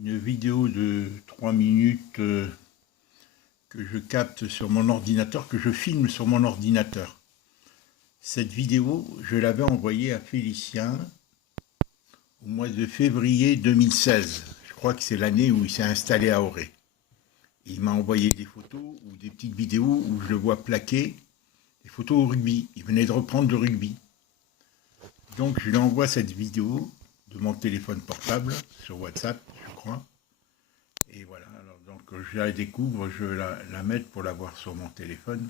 une vidéo de 3 minutes que je capte sur mon ordinateur, que je filme sur mon ordinateur. Cette vidéo, je l'avais envoyée à Félicien au mois de février 2016. Je crois que c'est l'année où il s'est installé à Auray. Il m'a envoyé des photos ou des petites vidéos où je le vois plaquer, des photos au rugby. Il venait de reprendre le rugby. Donc je lui envoie cette vidéo de mon téléphone portable sur WhatsApp, je crois. Et voilà, alors donc je la découvre, je la mets pour la voir sur mon téléphone.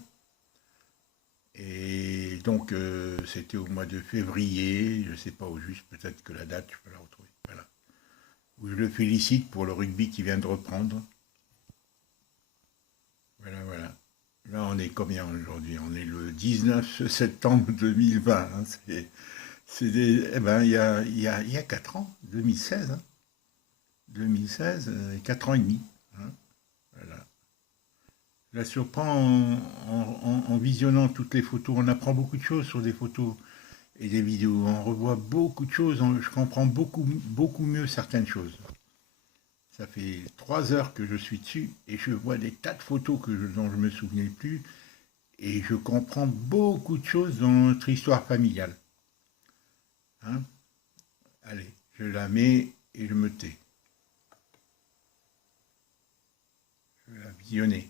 Et donc c'était au mois de février, je ne sais pas au juste, peut-être que la date, je peux la retrouver. Voilà. Où je le félicite pour le rugby qu'il vient de reprendre. Voilà, voilà. Là, on est combien aujourd'hui? On est le 19 septembre 2020. Hein. Il y a 4 ans, 2016. Hein. 2016, 4 ans et demi. Hein. Voilà. Je la surprends en visionnant toutes les photos. On apprend beaucoup de choses sur des photos et des vidéos. On revoit beaucoup de choses. Je comprends beaucoup mieux certaines choses. Ça fait 3 heures que je suis dessus et je vois des tas de photos dont je ne me souvenais plus. Et je comprends beaucoup de choses dans notre histoire familiale. Hein? Allez, je la mets et je me tais. Je vais la visionner.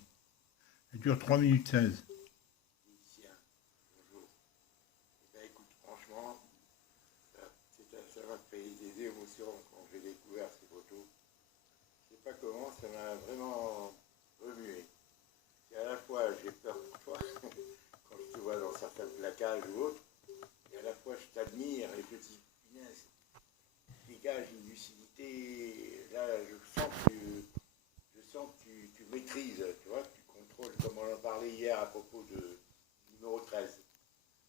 Elle dure 3 minutes 16. Bonjour. Eh bien, écoute, franchement, ça m'a fait des émotions quand j'ai découvert ces photos. Je ne sais pas comment, ça m'a vraiment remué. Et à la fois, j'ai peur pour toi, quand je te vois dans certains placages ou autres, et à la fois, je t'admire et je te dis, punaise, tu dégages une lucidité. Là, je sens que tu maîtrises, tu vois, tu contrôles, comme on en parlait hier à propos de numéro 13,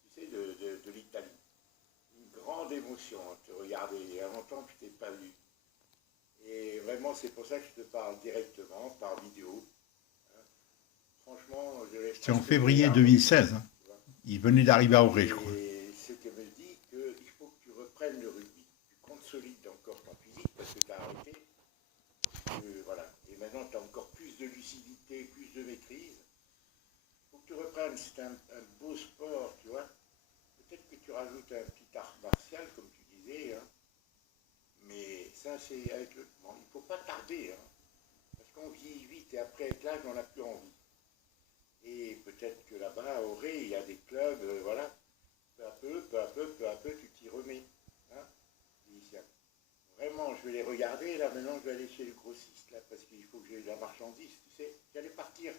tu sais, de l'Italie. Une grande émotion à te regarder. Il y a longtemps que je ne t'ai pas vu. Et vraiment, c'est pour ça que je te parle directement, par vidéo. Hein. Franchement, je l'ai C'est en presque les février larmes aux yeux. 2016. Hein. Il venait d'arriver à Auray, je crois. Et ce qui me dit qu'il faut que tu reprennes le rugby. Tu consolides encore ton physique parce que tu as arrêté. Voilà. Et maintenant, tu as encore plus de lucidité, plus de maîtrise. Il faut que tu reprennes. C'est un beau sport, tu vois. Peut-être que tu rajoutes un petit art martial, comme tu disais, hein. Mais ça, c'est avec le. Bon, il ne faut pas tarder, hein, parce qu'on vieillit vite et après, avec l'âge, on n'a plus envie. Et peut-être que là-bas, à Auray, il y a des clubs, voilà. Peu à peu, tu t'y remets. Hein, vraiment, je vais les regarder, là, maintenant, je vais aller chez le grossiste, là, parce qu'il faut que j'ai de la marchandise, tu sais. J'allais partir.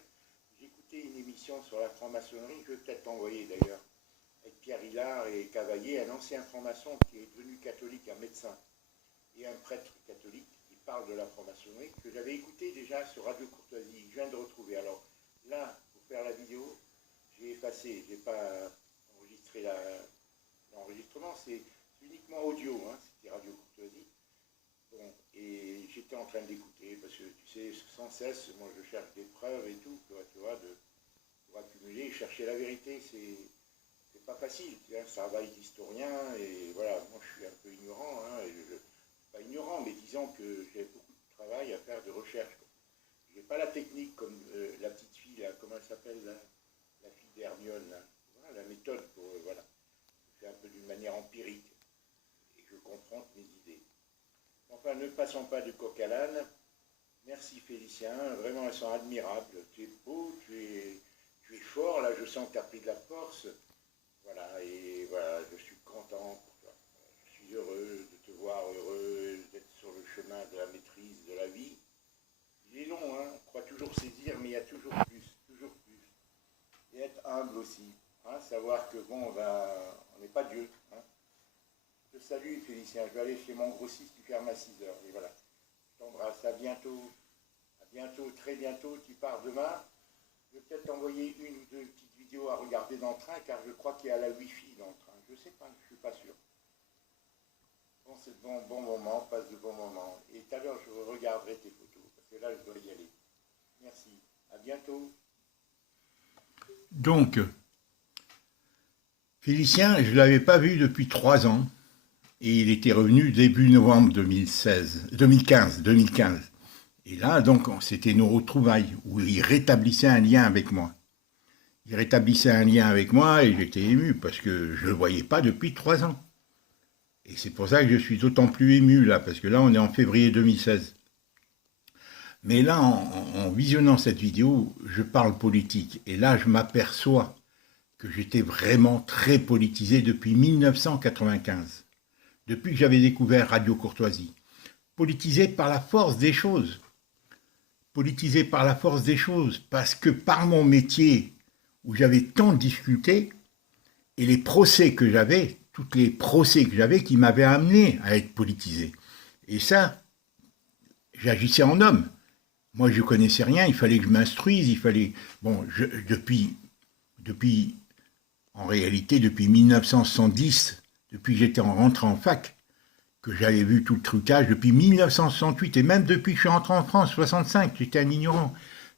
J'ai écouté une émission sur la franc-maçonnerie, je vais peut-être t'envoyer d'ailleurs, avec Pierre Hillard et Cavaillé, un ancien franc-maçon qui est devenu catholique, un médecin et un prêtre catholique qui parle de la franc-maçonnerie, que j'avais écouté déjà sur Radio Courtoisie, je viens de retrouver. Alors là, pour faire la vidéo, j'ai effacé, j'ai pas enregistré l'enregistrement, c'est uniquement audio, hein, c'était Radio Courtoisie. Bon, et j'étais en train d'écouter, parce que tu sais, sans cesse, moi je cherche des preuves et tout, tu vois, pour accumuler, chercher la vérité, c'est pas facile, c'est un travail d'historien, et voilà, moi je suis un peu ignorant, hein, pas ignorant, mais disons que j'ai beaucoup de travail à faire de recherche. Je n'ai pas la technique comme la petite fille, là, comment elle s'appelle, la fille d'Hermione, là. Voilà, la méthode pour, voilà, je fais un peu d'une manière empirique, et je confronte mes idées. Enfin, ne passons pas du coq à l'âne. Merci Félicien, vraiment elles sont admirables, tu es beau, tu es fort, là je sens que tu as pris de la force. Voilà, et voilà, je suis content pour toi. Je suis heureux de te voir heureux, d'être sur le chemin de la maîtrise de la vie. Il est long, hein, on croit toujours saisir, mais il y a toujours plus, toujours plus. Et être humble aussi, hein, savoir que bon, ben, on n'est pas Dieu. Hein. Je te salue Félicien, je vais aller chez mon grossiste, tu fermes à 6 heures. Et voilà, je t'embrasse, à bientôt, très bientôt, tu pars demain. Je vais peut-être t'envoyer une ou deux petites vidéos à regarder dans le train, car je crois qu'il y a la Wi-Fi dans le train. Je ne sais pas, je ne suis pas sûr. Bon, c'est de bon moment, passe de bons moments. Et tout à l'heure, je regarderai tes photos, parce que là, je dois y aller. Merci. À bientôt. Donc, Félicien, je ne l'avais pas vu depuis 3 ans. Et il était revenu début novembre 2015. Et là, donc, c'était nos retrouvailles, où il rétablissait un lien avec moi. Il rétablissait un lien avec moi et j'étais ému, parce que je ne le voyais pas depuis 3 ans. Et c'est pour ça que je suis d'autant plus ému, là, parce que là, on est en février 2016. Mais là, en visionnant cette vidéo, je parle politique. Et là, je m'aperçois que j'étais vraiment très politisé depuis 1995. Depuis que j'avais découvert Radio Courtoisie. Politisé par la force des choses. Politisé par la force des choses. Parce que par mon métier, où j'avais tant de difficultés, et les procès que j'avais, tous les procès que j'avais qui m'avaient amené à être politisé. Et ça, j'agissais en homme. Moi, je ne connaissais rien, il fallait que je m'instruise, il fallait... Bon, en réalité, depuis 1970, depuis que j'étais rentré en fac, que j'avais vu tout le trucage, depuis 1968, et même depuis que je suis rentré en France, 65, j'étais un ignorant.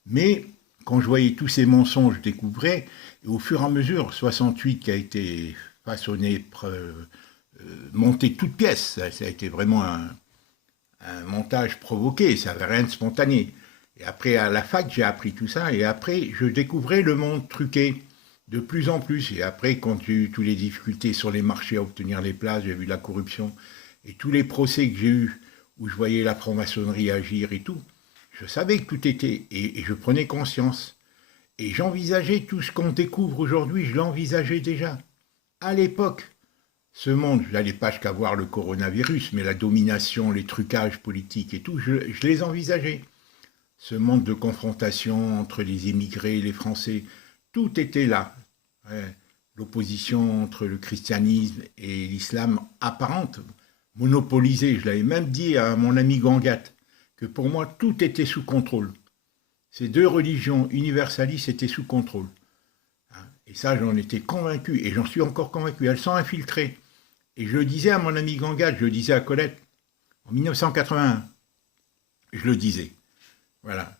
Mais quand je voyais tous ces mensonges, je découvrais, et au fur et à mesure, 68 qui a été façonné, monté toute pièce, ça a été vraiment un montage provoqué, ça n'avait rien de spontané. Et après, à la fac, j'ai appris tout ça, et après, je découvrais le monde truqué, de plus en plus. Et après, quand j'ai eu toutes les difficultés sur les marchés à obtenir les places, j'ai vu la corruption, et tous les procès que j'ai eus, où je voyais la franc-maçonnerie agir et tout, je savais que tout était, et je prenais conscience. Et j'envisageais tout ce qu'on découvre aujourd'hui, je l'envisageais déjà. À l'époque, ce monde, je n'allais pas jusqu'à voir le coronavirus, mais la domination, les trucages politiques et tout, je les envisageais. Ce monde de confrontation entre les immigrés et les Français, tout était là. Ouais. L'opposition entre le christianisme et l'islam apparente, monopolisée. Je l'avais même dit à mon ami Gangat, que pour moi, tout était sous contrôle. Ces deux religions universalistes étaient sous contrôle. Et ça, j'en étais convaincu, et j'en suis encore convaincu. Elles sont infiltrées. Et je le disais à mon ami Gangat, je le disais à Colette, en 1981, je le disais. Voilà.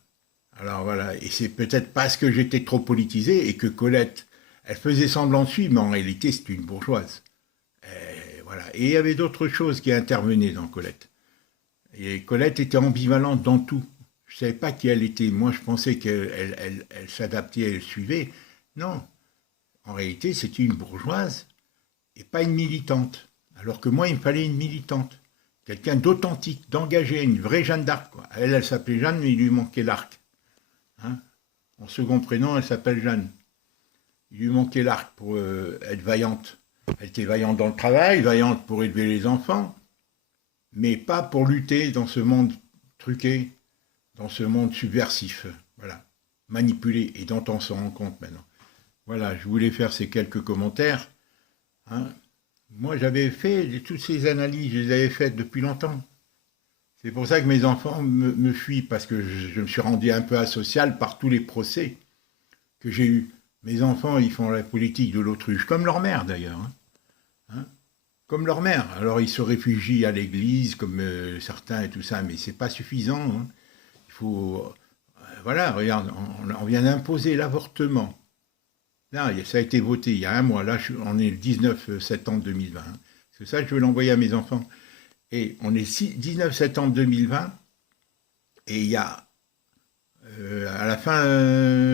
Alors voilà, et c'est peut-être parce que j'étais trop politisé et que Colette, elle faisait semblant de suivre, mais en réalité, c'est une bourgeoise. Et voilà. Et il y avait d'autres choses qui intervenaient dans Colette. Et Colette était ambivalente dans tout. Je ne savais pas qui elle était. Moi, je pensais qu'elle s'adaptait, elle suivait. Non. En réalité, c'était une bourgeoise et pas une militante. Alors que moi, il me fallait une militante. Quelqu'un d'authentique, d'engagé, une vraie Jeanne d'Arc. Elle s'appelait Jeanne, mais il lui manquait l'arc. Hein, en second prénom, elle s'appelle Jeanne. Il lui manquait l'arc pour être vaillante. Elle était vaillante dans le travail, vaillante pour élever les enfants, mais pas pour lutter dans ce monde truqué, dans ce monde subversif. Voilà, manipulé, et dont on s'en rend compte maintenant. Voilà, je voulais faire ces quelques commentaires. Hein. Moi, j'avais fait toutes ces analyses, je les avais faites depuis longtemps. C'est pour ça que mes enfants me fuient, parce que je me suis rendu un peu asocial par tous les procès que j'ai eus. Mes enfants, ils font la politique de l'autruche, comme leur mère d'ailleurs. Hein. Comme leur mère. Alors, ils se réfugient à l'église, comme certains et tout ça, mais c'est pas suffisant. Hein. Il faut... voilà, regarde, on vient d'imposer l'avortement. Là, ça a été voté il y a un mois. Là, on est le 19 septembre 2020. Hein. C'est ça que je veux l'envoyer à mes enfants. Et on est 19 septembre 2020. Et il y a, à la fin,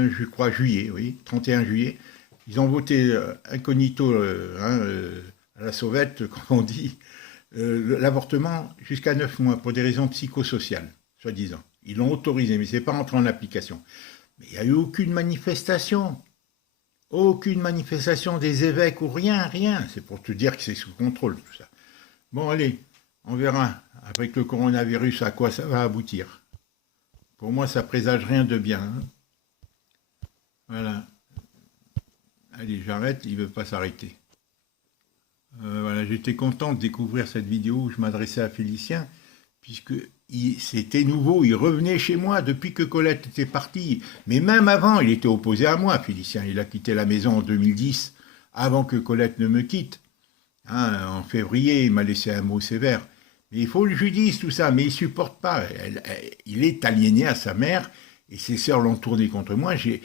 je crois, juillet, oui, 31 juillet, ils ont voté incognito à la sauvette, comme on dit, l'avortement jusqu'à 9 mois pour des raisons psychosociales, soi-disant. Ils l'ont autorisé, mais ce n'est pas entré en application. Mais il n'y a eu aucune manifestation. Aucune manifestation des évêques ou rien, rien. C'est pour te dire que c'est sous contrôle tout ça. Bon, allez, on verra avec le coronavirus à quoi ça va aboutir. Pour moi, ça présage rien de bien. Hein. Voilà. Allez, j'arrête, il ne veut pas s'arrêter. Voilà, j'étais content de découvrir cette vidéo où je m'adressais à Félicien, puisque c'était nouveau, il revenait chez moi depuis que Colette était partie. Mais même avant, il était opposé à moi, Félicien. Il a quitté la maison en 2010, avant que Colette ne me quitte. Hein, en février, il m'a laissé un mot sévère. Mais il faut le judice, tout ça, mais il ne supporte pas. Il est aliéné à sa mère, et ses sœurs l'ont tourné contre moi. J'ai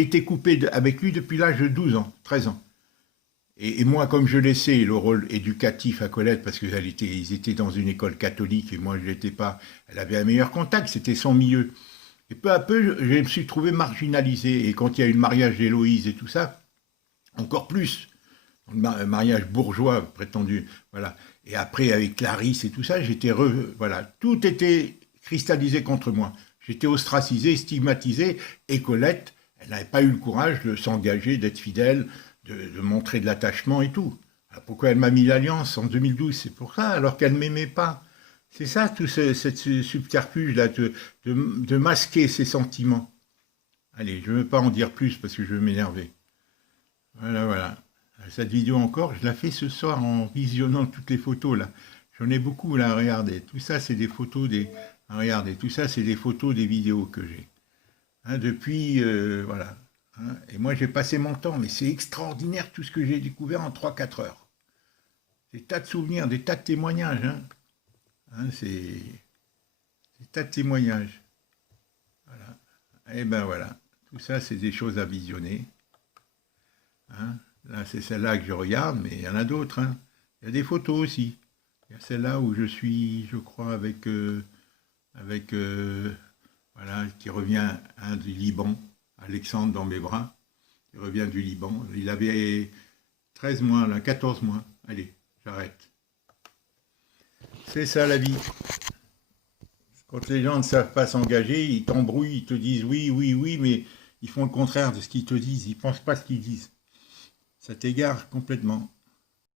été coupé avec lui depuis l'âge de 12 ans, 13 ans. Et moi, comme je laissais le rôle éducatif à Colette, parce qu'ils étaient dans une école catholique et moi je l'étais pas, elle avait un meilleur contact, c'était son milieu. Et peu à peu, je me suis trouvé marginalisé. Et quand il y a eu le mariage d'Héloïse et tout ça, encore plus. Un mariage bourgeois prétendu, voilà. Et après, avec Clarisse et tout ça, voilà, tout était cristallisé contre moi. J'étais ostracisé, stigmatisé, et Colette, elle n'avait pas eu le courage de s'engager, d'être fidèle, de montrer de l'attachement et tout. Alors pourquoi elle m'a mis l'alliance en 2012? C'est pour ça, alors qu'elle ne m'aimait pas. C'est ça, tout cette subterfuge-là, de masquer ses sentiments. Allez, je ne veux pas en dire plus parce que je vais m'énerver. Voilà, voilà. Cette vidéo encore, je la fais ce soir en visionnant toutes les photos là. J'en ai beaucoup là à regarder. Tout ça, c'est des photos regardez, tout ça, c'est des photos des vidéos que j'ai. Hein, depuis, voilà. Hein, et moi, j'ai passé mon temps, mais c'est extraordinaire tout ce que j'ai découvert en 3-4 heures. Des tas de souvenirs, des tas de témoignages. Hein, c'est des tas de témoignages. Voilà. Et ben voilà. Tout ça, c'est des choses à visionner. Hein. Là, c'est celle-là que je regarde, mais il y en a d'autres. Hein. Il y a des photos aussi. Il y a celle-là où je suis, je crois, voilà, qui revient du Liban, Alexandre dans mes bras, qui revient du Liban. Il avait 13 mois, là, 14 mois. Allez, j'arrête. C'est ça la vie. Quand les gens ne savent pas s'engager, ils t'embrouillent, ils te disent oui, oui, oui, mais ils font le contraire de ce qu'ils te disent. Ils ne pensent pas ce qu'ils disent. Ça t'égare complètement.